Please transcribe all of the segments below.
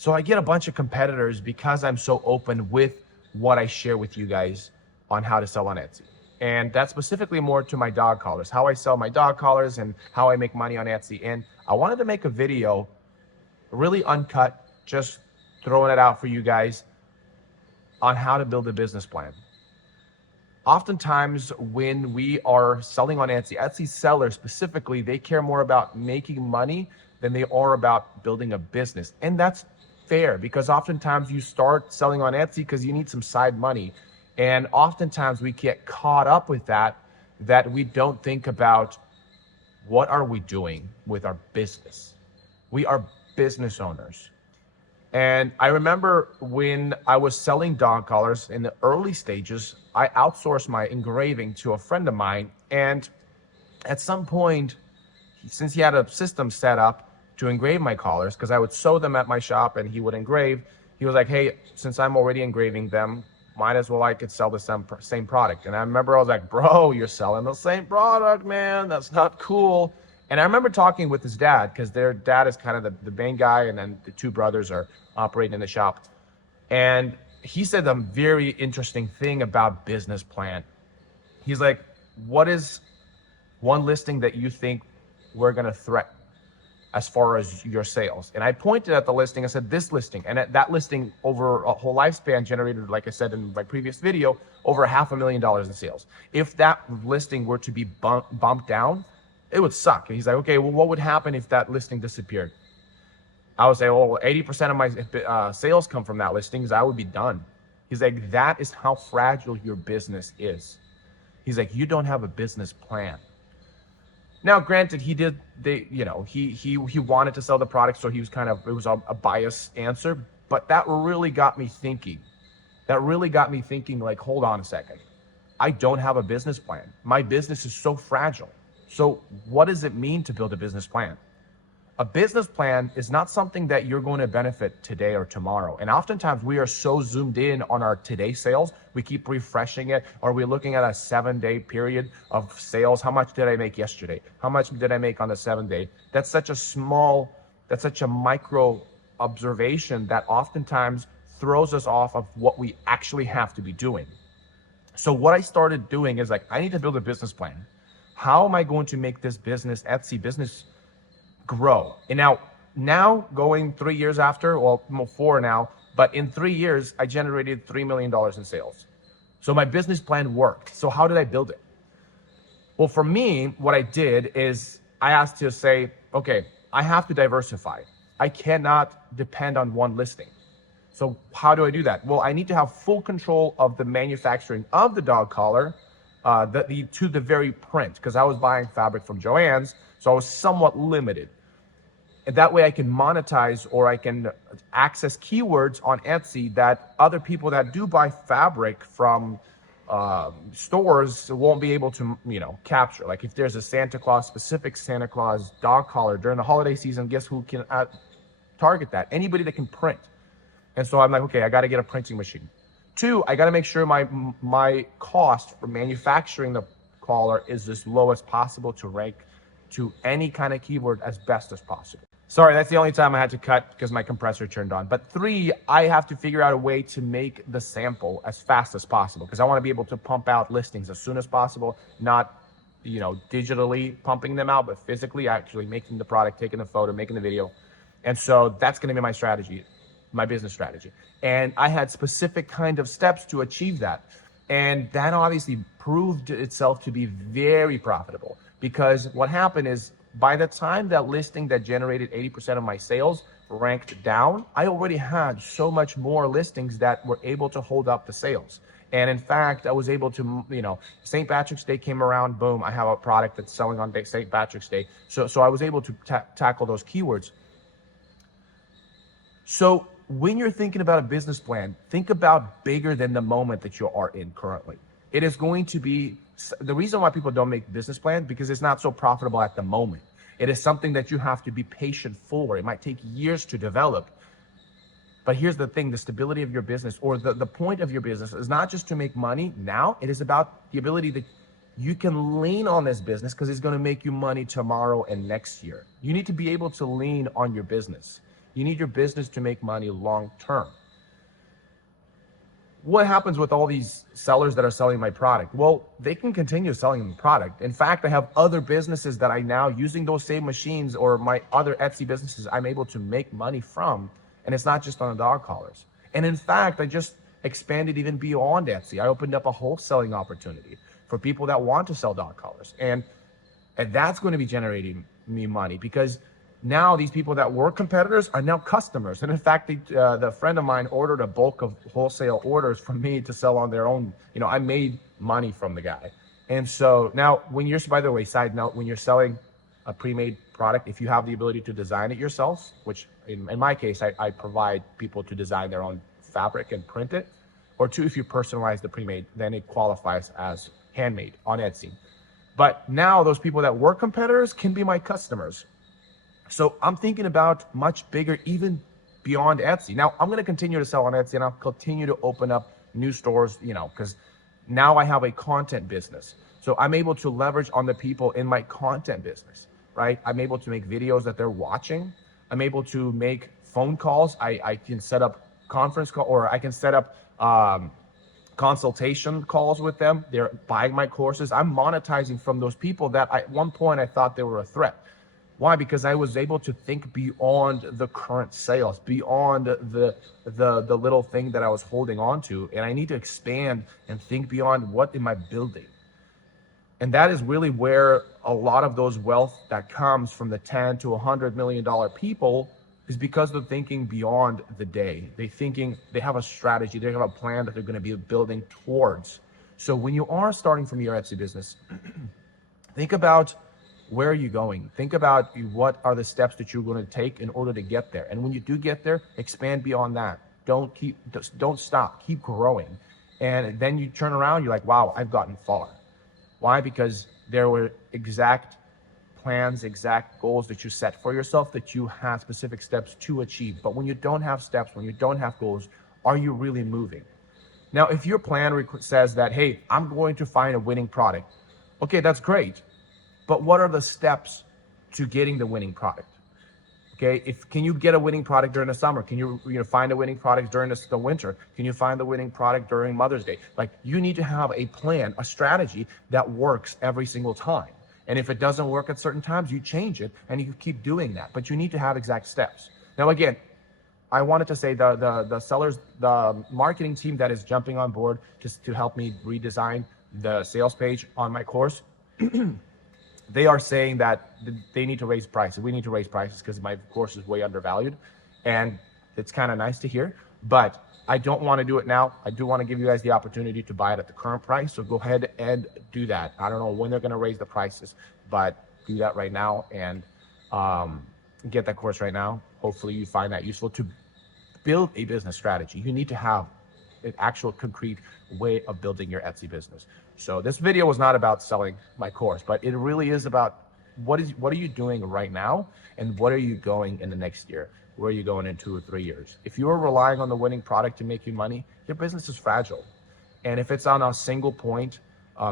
So I get a bunch of competitors because I'm so open with what I share with you guys on how to sell on Etsy. And that's specifically more to my dog collars, how I sell my dog collars and how I make money on Etsy. And I wanted to make a video really uncut, just throwing it out for you guys on how to build a business plan. Oftentimes when we are selling on Etsy, Etsy sellers specifically, they care more about making money than they are about building a business. And that's fair, because oftentimes you start selling on Etsy because you need some side money. And oftentimes we get caught up with that we don't think about what are we doing with our business. We are business owners. And I remember when I was selling dog collars in the early stages, I outsourced my engraving to a friend of mine. And at some point, since he had a system set up to engrave my collars, because I would sew them at my shop and he would engrave, he was like, hey, since I'm already engraving them, might as well I could sell the same product. And I remember I was like, bro, you're selling the same product, man. That's not cool. And I remember talking with his dad, because their dad is kind of the main guy, and then the two brothers are operating in the shop. And he said a very interesting thing about business plan. He's like, what is one listing that you think we're going to threaten as far as your sales? And I pointed at the listing. I said, this listing. And that listing over a whole lifespan generated, like I said in my previous video, over $500,000 in sales. If that listing were to be bumped down, it would suck. And he's like, okay, well, what would happen if that listing disappeared? I would say, well, 80% of my sales come from that listing, because I would be done. He's like, that is how fragile your business is. He's like, you don't have a business plan. Now, granted, he wanted to sell the product, so he was it was a biased answer, but that really got me thinking. Like, hold on a second. I don't have a business plan. My business is so fragile. So what does it mean to build a business plan? A business plan is not something that you're going to benefit today or tomorrow. And oftentimes we are so zoomed in on our today sales, we keep refreshing it, or we're looking at a 7-day period of sales. How much did I make yesterday? How much did I make on the 7th day? That's such a micro observation that oftentimes throws us off of what we actually have to be doing. So what I started doing is like, I need to build a business plan. How am I going to make this business, Etsy business, grow? And now going 3 years after, well, 4 now, but in 3 years, I generated $3 million in sales. So my business plan worked. So how did I build it? Well, for me, what I did is I asked to say, okay, I have to diversify. I cannot depend on one listing. So how do I do that? Well, I need to have full control of the manufacturing of the dog collar, to the very print, because I was buying fabric from Joann's, so I was somewhat limited. And that way I can monetize, or I can access keywords on Etsy that other people that do buy fabric from stores won't be able to, capture. Like if there's a specific Santa Claus dog collar during the holiday season, guess who can target that? Anybody that can print. And so I'm like, okay, I got to get a printing machine. 2, I got to make sure my cost for manufacturing the collar is as low as possible to rank to any kind of keyword as best as possible. Sorry, that's the only time I had to cut because my compressor turned on. But 3, I have to figure out a way to make the sample as fast as possible, because I want to be able to pump out listings as soon as possible, not digitally pumping them out, but physically actually making the product, taking the photo, making the video. And so that's going to be my strategy, my business strategy. And I had specific kind of steps to achieve that. And that obviously proved itself to be very profitable, because what happened is by the time that listing that generated 80% of my sales ranked down, I already had so much more listings that were able to hold up the sales. And in fact, I was able to, St. Patrick's Day came around, boom, I have a product that's selling on St. Patrick's Day. So I was able to tackle those keywords. So when you're thinking about a business plan, think about bigger than the moment that you are in currently. It is going to be, the reason why people don't make business plans, because it's not so profitable at the moment. It is something that you have to be patient for. It might take years to develop. But here's the thing, the stability of your business, or the point of your business, is not just to make money now. It is about the ability that you can lean on this business, because it's going to make you money tomorrow and next year. You need to be able to lean on your business. You need your business to make money long term. What happens with all these sellers that are selling my product? Well, they can continue selling the product. In fact, I have other businesses that I now, using those same machines or my other Etsy businesses, I'm able to make money from. And it's not just on the dog collars. And in fact, I just expanded even beyond Etsy. I opened up a wholesaling opportunity for people that want to sell dog collars. And that's going to be generating me money, because now these people that were competitors are now customers. And in fact, the friend of mine ordered a bulk of wholesale orders from me to sell on their own. You know, I made money from the guy. And so now when you're, by the way, side note, when you're selling a pre-made product, if you have the ability to design it yourself, which in my case, I provide people to design their own fabric and print it, or two, if you personalize the pre-made, then it qualifies as handmade on Etsy. But now those people that were competitors can be my customers. So I'm thinking about much bigger, even beyond Etsy. Now I'm going to continue to sell on Etsy, and I'll continue to open up new stores, you know, because now I have a content business. So I'm able to leverage on the people in my content business, right? I'm able to make videos that they're watching. I'm able to make phone calls. I can set up conference call, or I can set up consultation calls with them. They're buying my courses. I'm monetizing from those people that at one point I thought they were a threat. Why? Because I was able to think beyond the current sales, beyond the little thing that I was holding on to. And I need to expand and think beyond what am I building. And that is really where a lot of those wealth that comes from the 10 to $100 million people is, because they're thinking beyond the day. They have a strategy, they have a plan that they're going to be building towards. So when you are starting from your Etsy business, think about, where are you going? Think about what are the steps that you're going to take in order to get there. And when you do get there, expand beyond that. Don't stop, keep growing. And then you turn around, you're like, wow, I've gotten far. Why? Because there were exact plans, exact goals that you set for yourself, that you have specific steps to achieve. But when you don't have steps, when you don't have goals, are you really moving? Now, if your plan says that, hey, I'm going to find a winning product, okay, that's great. But what are the steps to getting the winning product? Okay, can you get a winning product during the summer? Can you find a winning product during the winter? Can you find the winning product during Mother's Day? Like, you need to have a plan, a strategy that works every single time. And if it doesn't work at certain times, you change it and you keep doing that. But you need to have exact steps. Now, again, I wanted to say the sellers, the marketing team that is jumping on board just to help me redesign the sales page on my course, they are saying that they need to raise prices. We need to raise prices because my course is way undervalued. And it's kind of nice to hear, but I don't want to do it now. I do want to give you guys the opportunity to buy it at the current price. So go ahead and do that. I don't know when they're going to raise the prices, but do that right now and get that course right now. Hopefully you find that useful to build a business strategy. You need to have an actual concrete way of building your Etsy business. So this video was not about selling my course, but it really is about what are you doing right now, and what are you going in the next year? Where are you going in 2 or 3 years? If you are relying on the winning product to make you money, your business is fragile. And if it's on a single point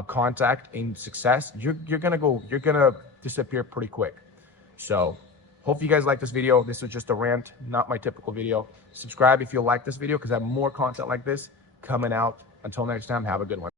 contact in success, you're gonna disappear pretty quick. So hope you guys like this video. This was just a rant, not my typical video. Subscribe if you like this video, because I have more content like this coming out. Until next time, have a good one.